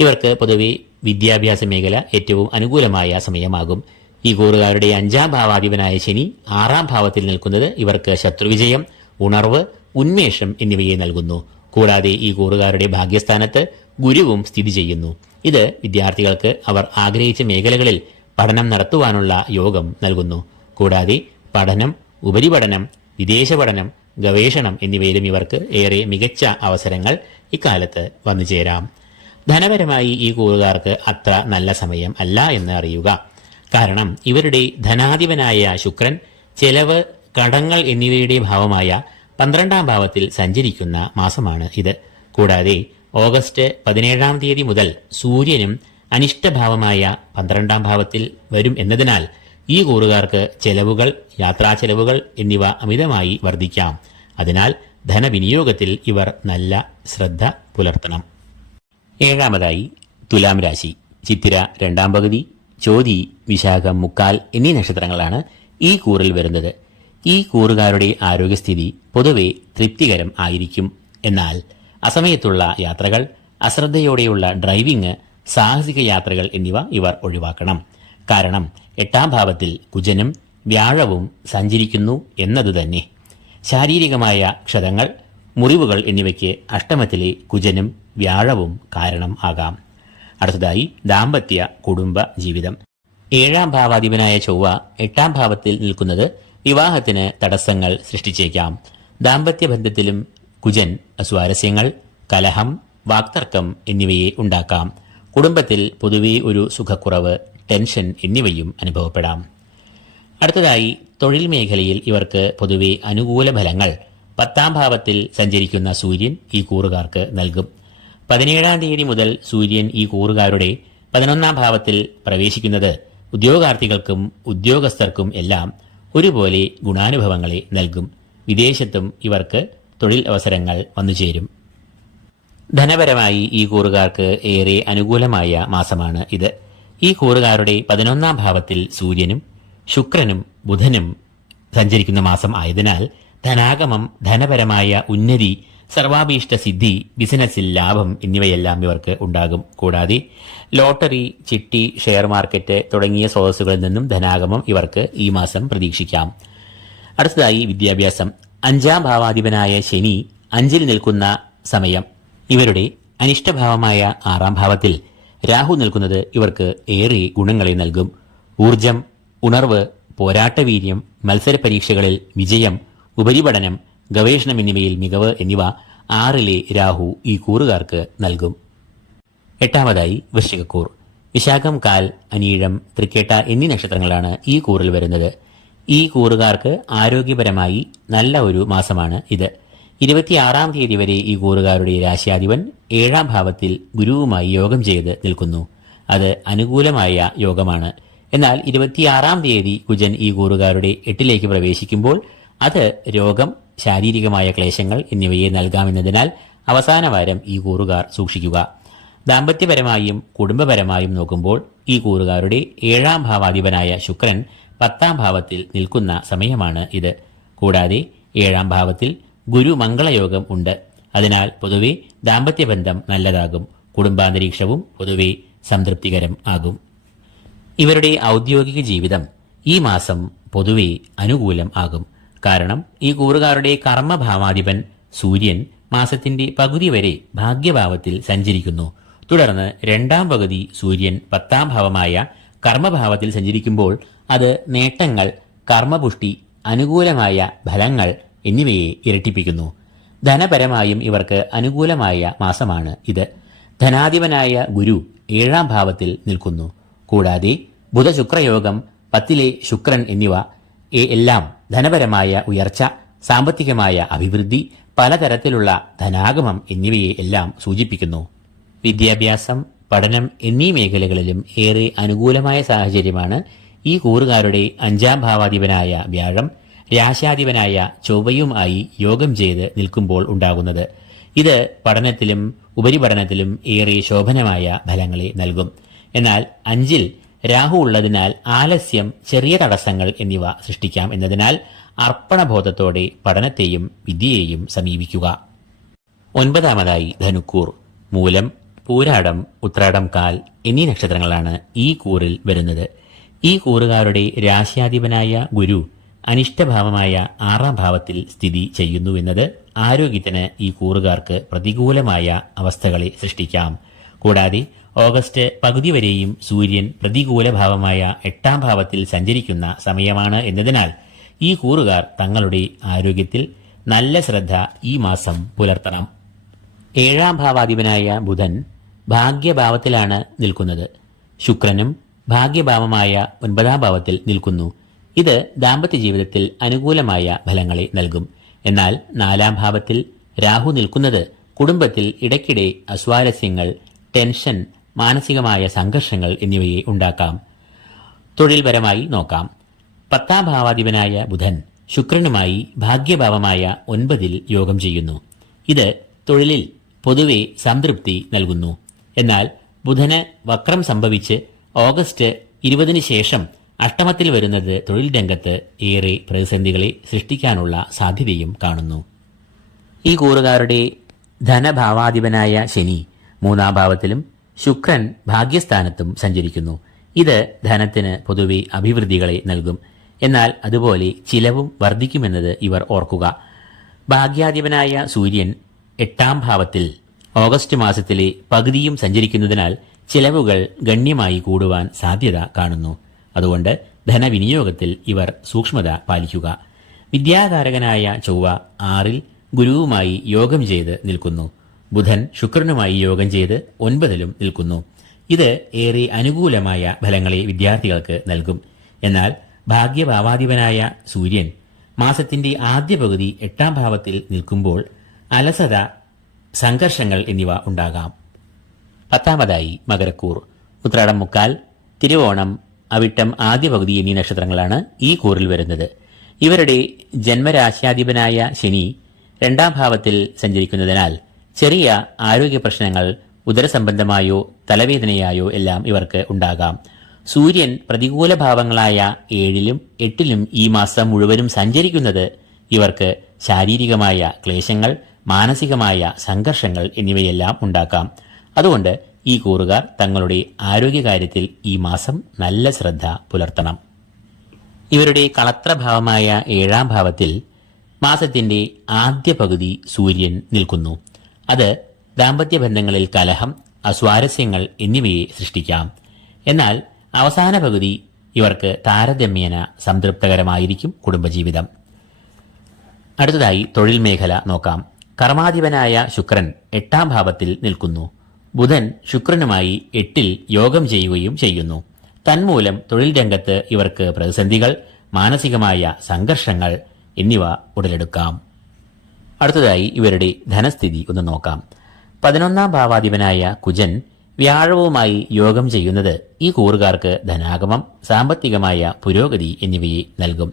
S1: ഇവർക്ക് പൊതുവെ വിദ്യാഭ്യാസ മേഖല ഏറ്റവും അനുകൂലമായ സമയമാകും. ഈ കൂറുകാരുടെ അഞ്ചാം ഭാവാധിപനായ ശനി ആറാം ഭാവത്തിൽ നിൽക്കുന്നത് ഇവർക്ക് ശത്രുവിജയം ഉണർവ് ഉന്മേഷം എന്നിവയെ നൽകുന്നു. കൂടാതെ ഈ കൂറുകാരുടെ ഭാഗ്യസ്ഥാനത്ത് ഗുരുവും സ്ഥിതി ചെയ്യുന്നു. ഇത് വിദ്യാർത്ഥികൾക്ക് അവർ ആഗ്രഹിച്ച മേഖലകളിൽ പഠനം നടത്തുവാനുള്ള യോഗം നൽകുന്നു. കൂടാതെ പഠനം ഉപരിപഠനം വിദേശ പഠനം ഗവേഷണം എന്നിവയിലും ഇവർക്ക് ഏറെ മികച്ച അവസരങ്ങൾ ഇക്കാലത്ത് വന്നു ചേരാം. ധനപരമായി ഈ കൂറുകാർക്ക് അത്ര നല്ല സമയം അല്ല എന്ന് അറിയുക. കാരണം ഇവരുടെ ധനാധിപനായ ശുക്രൻ ചെലവ് കടങ്ങൾ എന്നിവയുടെ ഭാവമായ പന്ത്രണ്ടാം ഭാവത്തിൽ സഞ്ചരിക്കുന്ന മാസമാണ് ഇത്. കൂടാതെ ഓഗസ്റ്റ് പതിനേഴാം തീയതി മുതൽ സൂര്യനും അനിഷ്ടഭാവമായ പന്ത്രണ്ടാം ഭാവത്തിൽ വരും എന്നതിനാൽ ഈ കൂറുകാർക്ക് ചെലവുകൾ യാത്രാ ചെലവുകൾ എന്നിവ അമിതമായി വർദ്ധിക്കാം. അതിനാൽ ധനവിനിയോഗത്തിൽ ഇവർ നല്ല ശ്രദ്ധ പുലർത്തണം. ഏഴാമതായി തുലാം രാശി. ചിത്തിര രണ്ടാം പകുതി ചോതി വിശാഖം മുക്കാൽ എന്നീ നക്ഷത്രങ്ങളാണ് ഈ കൂറിൽ വരുന്നത്. ഈ കൂറുകാരുടെ ആരോഗ്യസ്ഥിതി പൊതുവെ തൃപ്തികരം ആയിരിക്കും. എന്നാൽ അസമയത്തുള്ള യാത്രകൾ അശ്രദ്ധയോടെയുള്ള ഡ്രൈവിംഗ് സാഹസിക യാത്രകൾ എന്നിവ ഇവർ ഒഴിവാക്കണം. കാരണം എട്ടാം ഭാവത്തിൽ കുജനും വ്യാഴവും സഞ്ചരിക്കുന്നു എന്നതുതന്നെ. ശാരീരികമായ ക്ഷതങ്ങൾ മുറിവുകൾ എന്നിവയ്ക്ക് അഷ്ടമത്തിലെ കുജനും വ്യാഴവും കാരണം ആകാം. അടുത്തതായി ദാമ്പത്യ കുടുംബ ജീവിതം. ഏഴാം ഭാവാധിപനായ ചൊവ്വ എട്ടാം ഭാവത്തിൽ നിൽക്കുന്നത് വിവാഹത്തിന് തടസ്സങ്ങൾ സൃഷ്ടിച്ചേക്കാം. ദാമ്പത്യ ബന്ധത്തിലും കുജൻ സ്വാരസ്യങ്ങൾ കലഹം വാക്തർക്കം എന്നിവയെ ഉണ്ടാക്കാം. കുടുംബത്തിൽ പൊതുവെ ഒരു സുഖക്കുറവ് ടെൻഷൻ എന്നിവയും അനുഭവപ്പെടാം. അടുത്തതായി തൊഴിൽ മേഖലയിൽ ഇവർക്ക് പൊതുവെ അനുകൂല ഫലങ്ങൾ പത്താം ഭാവത്തിൽ സഞ്ചരിക്കുന്ന സൂര്യൻ ഈ കൂറുകാർക്ക് നൽകും. പതിനേഴാം തീയതി മുതൽ സൂര്യൻ ഈ കൂറുകാരുടെ പതിനൊന്നാം ഭാവത്തിൽ പ്രവേശിക്കുന്നത് ഉദ്യോഗാർത്ഥികൾക്കും ഉദ്യോഗസ്ഥർക്കും എല്ലാം ഒരുപോലെ ഗുണാനുഭവങ്ങളെ നൽകും. വിദേശത്തും ഇവർക്ക് തൊഴിൽ അവസരങ്ങൾ വന്നുചേരും ധനപരമായി ഈ കൂറുകാർക്ക് ഏറെ അനുകൂലമായ മാസമാണ് ഇത്. ഈ കൂറുകാരുടെ പതിനൊന്നാം ഭാവത്തിൽ സൂര്യനും ശുക്രനും ബുധനും സഞ്ചരിക്കുന്ന മാസം ആയതിനാൽ ധനാഗമം ധനപരമായ ഉന്നതി സർവാഭീഷ്ട സിദ്ധി ബിസിനസ്സിൽ ലാഭം എന്നിവയെല്ലാം ഇവർക്ക് ഉണ്ടാകും. കൂടാതെ ലോട്ടറി ചിട്ടി ഷെയർ മാർക്കറ്റ് തുടങ്ങിയ സ്രോതസ്സുകളിൽ നിന്നും ധനാഗമം ഇവർക്ക് ഈ മാസം പ്രതീക്ഷിക്കാം. അടുത്തതായി വിദ്യാഭ്യാസം. അഞ്ചാം ഭാവാധിപനായ ശനി അഞ്ചിൽ നിൽക്കുന്ന സമയം. ഇവരുടെ അനിഷ്ടഭാവമായ ആറാം ഭാവത്തിൽ രാഹു നിൽക്കുന്നത് ഇവർക്ക് ഏറെ ഗുണങ്ങളെ നൽകും. ഊർജം ഉണർവ് പോരാട്ടവീര്യം മത്സര പരീക്ഷകളിൽ വിജയം ഉപരിപഠനം ഗവേഷണം എന്നിവയിൽ മികവ് എന്നിവ ആറിലെ രാഹു ഈ കൂറുകാർക്ക് നൽകും. എട്ടാമതായി വൃശ്ചികക്കൂർ. വിശാഖം കാൽ അനീഴം തൃക്കേട്ട എന്നീ നക്ഷത്രങ്ങളാണ് ഈ കൂറിൽ വരുന്നത്. ഈ കൂറുകാർക്ക് ആരോഗ്യപരമായി നല്ല ഒരു മാസമാണ് ഇത്. ഇരുപത്തിയാറാം തീയതി വരെ ഈ കൂറുകാരുടെ രാശിയാധിപൻ ഏഴാം ഭാവത്തിൽ ഗുരുവുമായി യോഗം ചെയ്ത് നിൽക്കുന്നു. അത് അനുകൂലമായ യോഗമാണ്. എന്നാൽ ഇരുപത്തിയാറാം തീയതി കുജൻ ഈ കൂറുകാരുടെ എട്ടിലേക്ക് പ്രവേശിക്കുമ്പോൾ അത് രോഗം ശാരീരികമായ ക്ലേശങ്ങൾ എന്നിവയെ നൽകാമെന്നതിനാൽ അവസാന വാരം ഈ കൂറുകാർ സൂക്ഷിക്കുക. ദാമ്പത്യപരമായും കുടുംബപരമായും നോക്കുമ്പോൾ ഈ കൂറുകാരുടെ ഏഴാം ഭാവാധിപനായ ശുക്രൻ പത്താം ഭാവത്തിൽ നിൽക്കുന്ന സമയമാണ് ഇത്. കൂടാതെ ഏഴാം ഭാവത്തിൽ ഗുരു മംഗളയോഗം ഉണ്ട്. അതിനാൽ പൊതുവെ ദാമ്പത്യബന്ധം നല്ലതാകും. കുടുംബാന്തരീക്ഷവും പൊതുവെ സംതൃപ്തികരം ആകും. ഇവരുടെ ഔദ്യോഗിക ജീവിതം ഈ മാസം പൊതുവെ അനുകൂലം ആകും. കാരണം ഈ കൂറുകാരുടെ കർമ്മഭാവാധിപൻ സൂര്യൻ മാസത്തിന്റെ പകുതി വരെ ഭാഗ്യഭാവത്തിൽ സഞ്ചരിക്കുന്നു. തുടർന്ന് രണ്ടാം പകുതി സൂര്യൻ പത്താം ഭാവമായ കർമ്മഭാവത്തിൽ സഞ്ചരിക്കുമ്പോൾ അത് നേട്ടങ്ങൾ കർമ്മപുഷ്ടി അനുകൂലമായ ഫലങ്ങൾ എന്നിവയെ ഇരട്ടിപ്പിക്കുന്നു. ധനപരമായും ഇവർക്ക് അനുകൂലമായ മാസമാണ് ഇത്. ധനാധിപനായ ഗുരു ഏഴാം ഭാവത്തിൽ നിൽക്കുന്നു. കൂടാതെ ബുധശുക്രയോഗം പത്തിലെ ശുക്രൻ എന്നിവ എല്ലാം ധനപരമായ ഉയർച്ച സാമ്പത്തികമായ അഭിവൃദ്ധി പലതരത്തിലുള്ള ധനാഗമം എന്നിവയെ എല്ലാം സൂചിപ്പിക്കുന്നു. വിദ്യാഭ്യാസം പഠനം എന്നീ മേഖലകളിലും ഏറെ അനുകൂലമായ സാഹചര്യമാണ് ഈ കൂറുകാരുടെ അഞ്ചാം ഭാവാധിപനായ വ്യാഴം. രാശാധിപനായ ചൊവ്വയുമായി യോഗം ചെയ്ത് നിൽക്കുമ്പോൾ ഉണ്ടാകുന്നത്. ഇത് പഠനത്തിലും ഉപരിപഠനത്തിലും ഏറെ ശോഭനമായ ഫലങ്ങളെ നൽകും. എന്നാൽ അഞ്ചിൽ രാഹു ഉള്ളതിനാൽ ആലസ്യം ചെറിയ തടസ്സങ്ങൾ എന്നിവ സൃഷ്ടിക്കാം എന്നതിനാൽ അർപ്പണബോധത്തോടെ പഠനത്തെയും വിദ്യയെയും സമീപിക്കുക. ഒൻപതാമതായി ധനുക്കൂർ. മൂലം പൂരാടം ഉത്രാടം കാൽ എന്നീ നക്ഷത്രങ്ങളാണ് ഈ കൂറിൽ വരുന്നത്. ഈ കൂറുകാരുടെ രാശ്യാധിപനായ ഗുരു അനിഷ്ടഭാവമായ ആറാം ഭാവത്തിൽ സ്ഥിതി ചെയ്യുന്നുവെന്നത് ആരോഗ്യത്തിന് ഈ കൂറുകാർക്ക് പ്രതികൂലമായ അവസ്ഥകളെ സൃഷ്ടിക്കാം. കൂടാതെ ഓഗസ്റ്റ് പകുതി വരെയും സൂര്യൻ പ്രതികൂല ഭാവമായ എട്ടാം ഭാവത്തിൽ സഞ്ചരിക്കുന്ന സമയമാണ് എന്നതിനാൽ ഈ കൂറുകാർ തങ്ങളുടെ ആരോഗ്യത്തിൽ നല്ല ശ്രദ്ധ ഈ മാസം പുലർത്തണം. ഏഴാം ഭാവാധിപനായ ബുധൻ ഭാഗ്യഭാവത്തിലാണ് നിൽക്കുന്നത്. ശുക്രനും ഭാഗ്യഭാവമായ ഒൻപതാം ഭാവത്തിൽ നിൽക്കുന്നു. ഇത് ദാമ്പത്യ ജീവിതത്തിൽ അനുകൂലമായ ഫലങ്ങളെ നൽകും. എന്നാൽ നാലാം ഭാവത്തിൽ രാഹു നിൽക്കുന്നത് കുടുംബത്തിൽ ഇടയ്ക്കിടെ അസ്വാരസ്യങ്ങൾ ടെൻഷൻ മാനസികമായ സംഘർഷങ്ങൾ എന്നിവയെ ഉണ്ടാക്കാം. തൊഴിൽപരമായി നോക്കാം. പത്താം ഭാവാധിപനായ ബുധൻ ശുക്രനുമായി ഭാഗ്യഭാവമായ ഒൻപതിൽ യോഗം ചെയ്യുന്നു. ഇത് തൊഴിലിൽ പൊതുവെ സംതൃപ്തി നൽകുന്നു. എന്നാൽ ബുധന് വക്രം സംഭവിച്ച് ഓഗസ്റ്റ് ഇരുപതിന് ശേഷം അഷ്ടമത്തിൽ വരുന്നത് തൊഴിൽ രംഗത്ത് ഏറെ പ്രതിസന്ധികളെ സൃഷ്ടിക്കാനുള്ള സാധ്യതയും കാണുന്നു. ഈ കൂറുകാരുടെ ധനഭാവാധിപനായ ശനി മൂന്നാം ഭാവത്തിലും ശുക്രൻ ഭാഗ്യസ്ഥാനത്തും സഞ്ചരിക്കുന്നു. ഇത് ധനത്തിന് പൊതുവെ അഭിവൃദ്ധികളെ നൽകും. എന്നാൽ അതുപോലെ ചിലവും വർദ്ധിക്കുമെന്നത് ഇവർ ഓർക്കുക. ഭാഗ്യാധിപനായ സൂര്യൻ എട്ടാം ഭാവത്തിൽ ഓഗസ്റ്റ് മാസത്തിലെ പകുതിയും സഞ്ചരിക്കുന്നതിനാൽ ചിലവുകൾ ഗണ്യമായി കൂടുവാൻ സാധ്യത കാണുന്നു. അതുകൊണ്ട് ധനവിനിയോഗത്തിൽ ഇവർ സൂക്ഷ്മത പാലിക്കുക. വിദ്യാകാരകനായ ചൊവ്വ ആറിൽ ഗുരുവുമായി യോഗം ചെയ്ത് നിൽക്കുന്നു. ബുധൻ ശുക്രനുമായി യോഗം ചെയ്ത് ഒൻപതിലും നിൽക്കുന്നു. ഇത് ഏറെ അനുകൂലമായ ഫലങ്ങളെ വിദ്യാർത്ഥികൾക്ക് നൽകും. എന്നാൽ ഭാഗ്യഭാവാധിപനായ സൂര്യൻ മാസത്തിന്റെ ആദ്യ പകുതി എട്ടാം ഭാവത്തിൽ നിൽക്കുമ്പോൾ അലസത സംഘർഷങ്ങൾ എന്നിവ ഉണ്ടാകാം. പത്താമതായി മകരക്കൂർ. ഉത്രാടം മുക്കാൽ തിരുവോണം അവിട്ടം ആദ്യ പകുതി എന്നീ നക്ഷത്രങ്ങളാണ് ഈ കൂറിൽ വരുന്നത്. ഇവരുടെ ജന്മരാശ്യാധിപനായ ശനി രണ്ടാം ഭാവത്തിൽ സഞ്ചരിക്കുന്നതിനാൽ ചെറിയ ആരോഗ്യ പ്രശ്നങ്ങൾ ഉദരസംബന്ധമായോ തലവേദനയായോ എല്ലാം ഇവർക്ക് ഉണ്ടാകാം. സൂര്യൻ പ്രതികൂല ഭാവങ്ങളായ ഏഴിലും എട്ടിലും ഈ മാസം മുഴുവനും സഞ്ചരിക്കുന്നത് ഇവർക്ക് ശാരീരികമായ ക്ലേശങ്ങൾ മാനസികമായ സംഘർഷങ്ങൾ എന്നിവയെല്ലാം ഉണ്ടാക്കാം. അതുകൊണ്ട് ഈ കൂറുകാർ തങ്ങളുടെ ആരോഗ്യകാര്യത്തിൽ ഈ മാസം നല്ല ശ്രദ്ധ പുലർത്തണം. ഇവരുടെ കളത്രഭാവമായ ഏഴാം ഭാവത്തിൽ മാസത്തിന്റെ ആദ്യ പകുതി സൂര്യൻ നിൽക്കുന്നു. അത് ദാമ്പത്യ ബന്ധങ്ങളിൽ കലഹം അസ്വാരസ്യങ്ങൾ എന്നിവയെ സൃഷ്ടിക്കാം. എന്നാൽ അവസാന പകുതി ഇവർക്ക് താരതമ്യേന സംതൃപ്തകരമായിരിക്കും കുടുംബജീവിതം. അടുത്തതായി തൊഴിൽ മേഖല നോക്കാം. കർമാധിപനായ ശുക്രൻ എട്ടാം ഭാവത്തിൽ നിൽക്കുന്നു. ബുധൻ ശുക്രനുമായി എട്ടിൽ യോഗം ചെയ്യുകയും ചെയ്യുന്നു. തന്മൂലം തൊഴിൽ രംഗത്ത് ഇവർക്ക് പ്രതിസന്ധികൾ മാനസികമായ സംഘർഷങ്ങൾ എന്നിവ ഉടലെടുക്കാം. അടുത്തതായി ഇവരുടെ ധനസ്ഥിതി ഒന്ന് നോക്കാം. പതിനൊന്നാം ഭാവാധിപനായ കുജൻ വ്യാഴവുമായി യോഗം ചെയ്യുന്നത് ഈ കൂറുകാർക്ക് ധനാഗമം സാമ്പത്തികമായ പുരോഗതി എന്നിവയെ നൽകും.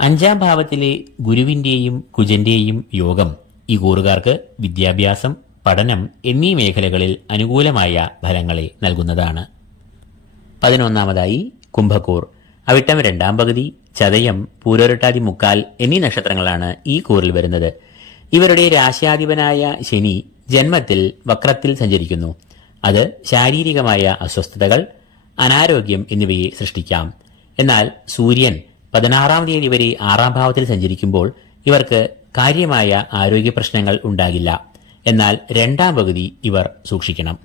S1: അഞ്ചാം ഭാവത്തിലെ ഗുരുവിന്റെയും കുജന്റെയും യോഗം ഈ കൂറുകാർക്ക് വിദ്യാഭ്യാസം പഠനം എന്നീ മേഖലകളിൽ അനുകൂലമായ ഫലങ്ങളെ നൽകുന്നതാണ്. പതിനൊന്നാമതായി കുംഭക്കൂർ. അവിട്ടം രണ്ടാം പകുതി ചതയം പൂരോരട്ടാതി മുക്കാൽ എന്നീ നക്ഷത്രങ്ങളാണ് ഈ കൂറിൽ വരുന്നത്. ഇവരുടെ രാശ്യാധിപനായ ശനി ജന്മത്തിൽ വക്രത്തിൽ സഞ്ചരിക്കുന്നു. അത് ശാരീരികമായ അസ്വസ്ഥതകൾ അനാരോഗ്യം എന്നിവയെ സൃഷ്ടിക്കാം. എന്നാൽ സൂര്യൻ പതിനാറാം തീയതി വരെ ആറാം ഭാവത്തിൽ സഞ്ചരിക്കുമ്പോൾ ഇവർക്ക് കാര്യമായ ആരോഗ്യ പ്രശ്നങ്ങൾ ഉണ്ടാകില്ല. എന്നാൽ രണ്ടാം പകുതി ഇവർ സൂക്ഷിക്കണം.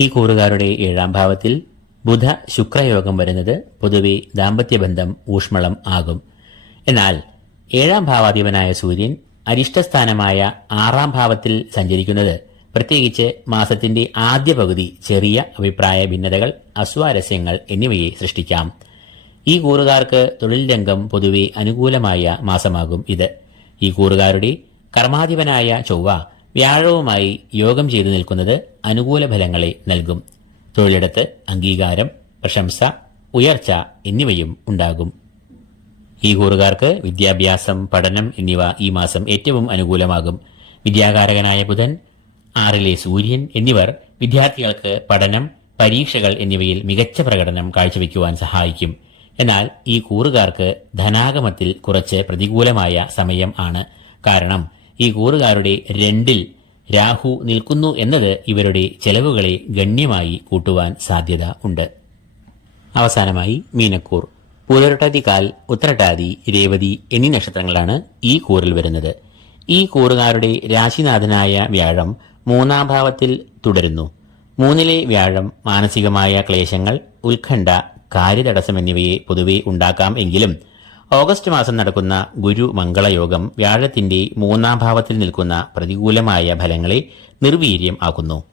S1: ഈ കൂറുകാരുടെ ഏഴാം ഭാവത്തിൽ ബുധ ശുക്രയോഗം വരുന്നത് പൊതുവെ ദാമ്പത്യബന്ധം ഊഷ്മളം ആകും. എന്നാൽ ഏഴാം ഭാവാധിപനായ സൂര്യൻ അരിഷ്ടസ്ഥാനമായ ആറാം ഭാവത്തിൽ സഞ്ചരിക്കുന്നത് പ്രത്യേകിച്ച് മാസത്തിന്റെ ആദ്യ പകുതി ചെറിയ അഭിപ്രായ ഭിന്നതകൾ അസ്വാരസ്യങ്ങൾ എന്നിവയെ സൃഷ്ടിക്കാം. ഈ കൂറുകാർക്ക് തൊഴിൽ രംഗം പൊതുവെ അനുകൂലമായ മാസമാകും ഇത്. ഈ കൂറുകാരുടെ കർമാധിപനായ ചൊവ്വ വ്യാഴവുമായി യോഗം ചെയ്തു നിൽക്കുന്നത് അനുകൂല ഫലങ്ങളെ നൽകും. തൊഴിലിടത്ത് അംഗീകാരം പ്രശംസ ഉയർച്ച എന്നിവയും ഉണ്ടാകും. ഈ കൂറുകാർക്ക് വിദ്യാഭ്യാസം പഠനം എന്നിവ ഈ മാസം ഏറ്റവും അനുകൂലമാകും. വിദ്യാകാരകനായ ബുധൻ ആറിലെ സൂര്യൻ എന്നിവർ വിദ്യാർത്ഥികൾക്ക് പഠനം പരീക്ഷകൾ എന്നിവയിൽ മികച്ച പ്രകടനം കാഴ്ചവെക്കുവാൻ സഹായിക്കും. എന്നാൽ ഈ കൂറുകാർക്ക് ധനാഗമത്തിൽ കുറച്ച് പ്രതികൂലമായ സമയം ആണ്. കാരണം ഈ കൂറുകാരുടെ രണ്ടിൽ രാഹു നിൽക്കുന്നു എന്നത് ഇവരുടെ ചെലവുകളെ ഗണ്യമായി കൂട്ടുവാൻ സാധ്യത ഉണ്ട്. അവസാനമായി മീനക്കൂർ. പൂരട്ടാതിക്കാൽ ഉത്തരട്ടാതി രേവതി എന്നീ നക്ഷത്രങ്ങളാണ് ഈ കൂറിൽ വരുന്നത്. ഈ കൂറുകാരുടെ രാശിനാഥനായ വ്യാഴം മൂന്നാം ഭാവത്തിൽ തുടരുന്നു. മൂന്നിലെ വ്യാഴം മാനസികമായ ക്ലേശങ്ങൾ ഉത്കണ്ഠ കാര്യതടസ്സം എന്നിവയെ പൊതുവെ ഉണ്ടാക്കാം എങ്കിലും ഓഗസ്റ്റ് മാസം നടക്കുന്ന ഗുരു മംഗളയോഗം വ്യാഴത്തിന്റെ മൂന്നാം ഭാവത്തിൽ നിൽക്കുന്ന പ്രതികൂലമായ ഫലങ്ങളെ നിർവീര്യം ആക്കുന്നു.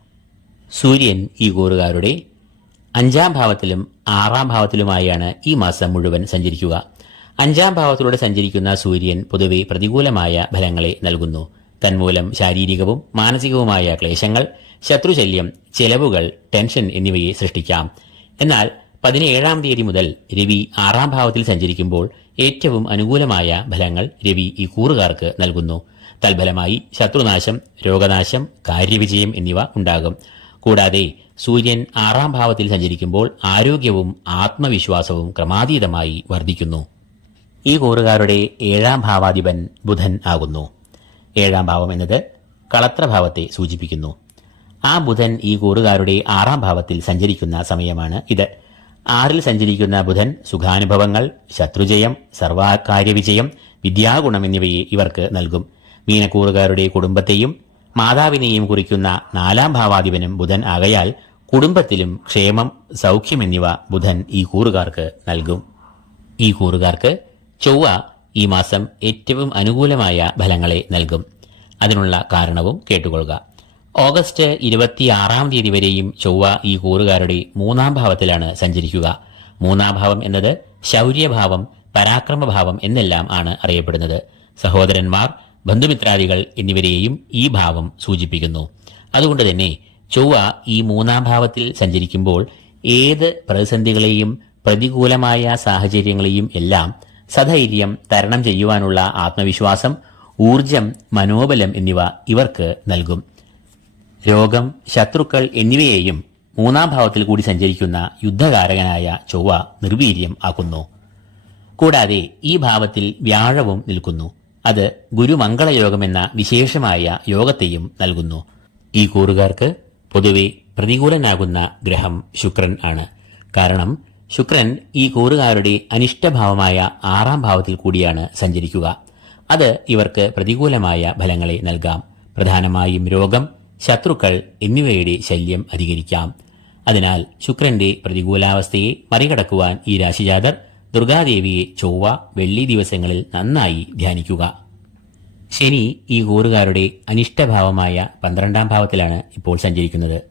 S1: സൂര്യൻ ഈ കൂറുകാരുടെ അഞ്ചാം ഭാവത്തിലും ആറാം ഭാവത്തിലുമായാണ് ഈ മാസം മുഴുവൻ സഞ്ചരിക്കുക. അഞ്ചാം ഭാവത്തിലൂടെ സഞ്ചരിക്കുന്ന സൂര്യൻ പൊതുവെ പ്രതികൂലമായ ഫലങ്ങളെ നൽകുന്നു. തന്മൂലം ശാരീരികവും മാനസികവുമായ ക്ലേശങ്ങൾ ശത്രുശല്യം ചെലവുകൾ ടെൻഷൻ എന്നിവയെ സൃഷ്ടിക്കാം. എന്നാൽ പതിനേഴാം തീയതി മുതൽ രവി ആറാം ഭാവത്തിൽ സഞ്ചരിക്കുമ്പോൾ ഏറ്റവും അനുകൂലമായ ഫലങ്ങൾ രവി ഈ കൂറുകാർക്ക് നൽകുന്നു. തൽഫലമായി ശത്രുനാശം രോഗനാശം കാര്യവിജയം എന്നിവ ഉണ്ടാകും. കൂടാതെ സൂര്യൻ ആറാം ഭാവത്തിൽ സഞ്ചരിക്കുമ്പോൾ ആരോഗ്യവും ആത്മവിശ്വാസവും ക്രമാതീതമായി വർദ്ധിക്കുന്നു. ഈ കൂറുകാരുടെ ഏഴാം ഭാവാധിപൻ ബുധൻ ആകുന്നു. ഏഴാം ഭാവം എന്നത് കളത്രഭാവത്തെ സൂചിപ്പിക്കുന്നു. ആ ബുധൻ ഈ കൂറുകാരുടെ ആറാം ഭാവത്തിൽ സഞ്ചരിക്കുന്ന സമയമാണ് ഇത്. ആറിൽ സഞ്ചരിക്കുന്ന ബുധൻ സുഖാനുഭവങ്ങൾ ശത്രുജയം സർവാകാര്യവിജയം വിദ്യാഗുണം എന്നിവയെ ഇവർക്ക് നൽകും. മീനക്കൂറുകാരുടെ കുടുംബത്തെയും മാതാവിനെയും കുറിക്കുന്ന നാലാം ഭാവാധിപനും ബുധൻ ആകയാൽ കുടുംബത്തിലും ക്ഷേമം സൗഖ്യം എന്നിവ ബുധൻ ഈ കൂറുകാർക്ക് നൽകും. ഈ കൂറുകാർക്ക് ചൊവ്വ ഈ മാസം ഏറ്റവും അനുകൂലമായ ഫലങ്ങളെ നൽകും. അതിനുള്ള കാരണവും കേട്ടുകൊള്ളുക. ഓഗസ്റ്റ് ഇരുപത്തിയാറാം തീയതി വരെയും ചൊവ്വ ഈ കൂറുകാരുടെ മൂന്നാം ഭാവത്തിലാണ് സഞ്ചരിക്കുക. മൂന്നാം ഭാവം എന്നത് ശൗര്യഭാവം പരാക്രമഭാവം എന്നെല്ലാം ആണ് അറിയപ്പെടുന്നത്. സഹോദരന്മാർ ബന്ധുമിത്രാദികൾ എന്നിവരെയും ഈ ഭാവം സൂചിപ്പിക്കുന്നു. അതുകൊണ്ട് തന്നെ ചൊവ്വ ഈ മൂന്നാം ഭാവത്തിൽ സഞ്ചരിക്കുമ്പോൾ ഏത് പ്രതിസന്ധികളെയും പ്രതികൂലമായ സാഹചര്യങ്ങളെയും എല്ലാം സധൈര്യം തരണം ചെയ്യുവാനുള്ള ആത്മവിശ്വാസം ഊർജം മനോബലം എന്നിവ ഇവർക്ക് നൽകും. രോഗം ശത്രുക്കൾ എന്നിവയെയും മൂന്നാം ഭാവത്തിൽ കൂടി സഞ്ചരിക്കുന്ന യുദ്ധകാരകനായ ചൊവ്വ നിർവീര്യം ആക്കുന്നു. കൂടാതെ ഈ ഭാവത്തിൽ വ്യാഴവും നിൽക്കുന്നു. അത് ഗുരുമംഗളയോഗം എന്ന വിശേഷമായ യോഗത്തെയും നൽകുന്നു. ഈ കൂറുകാർക്ക് പൊതുവെ പ്രതികൂലനാകുന്ന ഗ്രഹം ശുക്രൻ ആണ്. കാരണം ശുക്രൻ ഈ കൂറുകാരുടെ അനിഷ്ടഭാവമായ ആറാം ഭാവത്തിൽ കൂടിയാണ് സഞ്ചരിക്കുക. അത് ഇവർക്ക് പ്രതികൂലമായ ഫലങ്ങളെ നൽകാം. പ്രധാനമായും രോഗം ശത്രുക്കൾ എന്നിവയുടെ ശല്യം അധികരിക്കാം. അതിനാൽ ശുക്രന്റെ പ്രതികൂലാവസ്ഥയെ മറികടക്കുവാൻ ഈ രാശിജാതർ ദുർഗാദേവിയെ ചൊവ്വ വെള്ളി ദിവസങ്ങളിൽ നന്നായി ധ്യാനിക്കുക. ശനി ഈ കൂറുകാരുടെ അനിഷ്ടഭാവമായ പന്ത്രണ്ടാം ഭാവത്തിലാണ് ഇപ്പോൾ സഞ്ചരിക്കുന്നത്.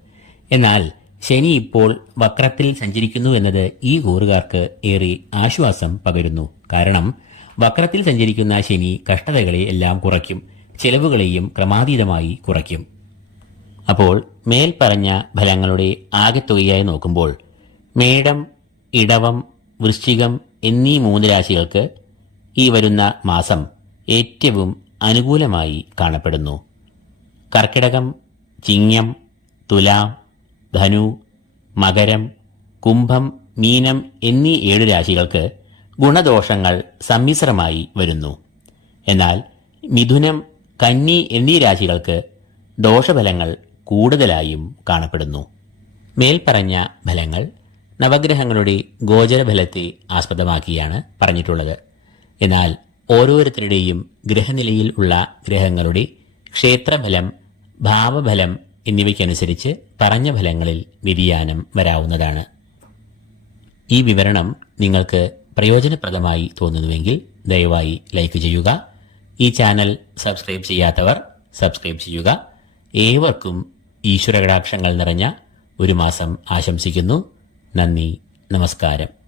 S1: എന്നാൽ ശനി ഇപ്പോൾ വക്രത്തിൽ സഞ്ചരിക്കുന്നു എന്നത് ഈ കൂറുകാർക്ക് ഏറെ ആശ്വാസം പകരുന്നു. കാരണം വക്രത്തിൽ സഞ്ചരിക്കുന്ന ശനി കഷ്ടതകളെ എല്ലാം കുറയ്ക്കും. ചെലവുകളെയും ക്രമാതീതമായി കുറയ്ക്കും. അപ്പോൾ മേൽപ്പറഞ്ഞ ഫലങ്ങളുടെ ആകെത്തുകയായി നോക്കുമ്പോൾ മേടം ഇടവം വൃശ്ചികം എന്നീ മൂന്ന് രാശികൾക്ക് ഈ വരുന്ന മാസം ഏറ്റവും അനുകൂലമായി കാണപ്പെടുന്നു. കർക്കിടകം ചിങ്ങം തുലാം ധനു മകരം കുംഭം മീനം എന്നീ ഏഴ് രാശികൾക്ക് ഗുണദോഷങ്ങൾ സമ്മിശ്രമായി വരുന്നു. എന്നാൽ മിഥുനം കന്നി എന്നീ രാശികൾക്ക് ദോഷഫലങ്ങൾ കൂടുതലായും കാണപ്പെടുന്നു. മേൽപ്പറഞ്ഞ ഫലങ്ങൾ നവഗ്രഹങ്ങളുടെ ഗോചരഫലത്തെ ആസ്പദമാക്കിയാണ് പറഞ്ഞിട്ടുള്ളത്. എന്നാൽ ഓരോരുത്തരുടെയും ഗ്രഹനിലയിൽ ഉള്ള ഗ്രഹങ്ങളുടെ ക്ഷേത്രഫലം ഭാവഫലം എന്നിവയ്ക്കനുസരിച്ച് പറഞ്ഞ ഫലങ്ങളിൽ വ്യതിയാനം വരാവുന്നതാണ്. ഈ വിവരണം നിങ്ങൾക്ക് പ്രയോജനപ്രദമായി തോന്നുന്നുവെങ്കിൽ ദയവായി ലൈക്ക് ചെയ്യുക. ഈ ചാനൽ സബ്സ്ക്രൈബ് ചെയ്യാത്തവർ സബ്സ്ക്രൈബ് ചെയ്യുക. ഏവർക്കും ഈശ്വരകടാക്ഷങ്ങൾ നിറഞ്ഞ ഒരു മാസം ആശംസിക്കുന്നു. നന്ദി നമസ്കാരം.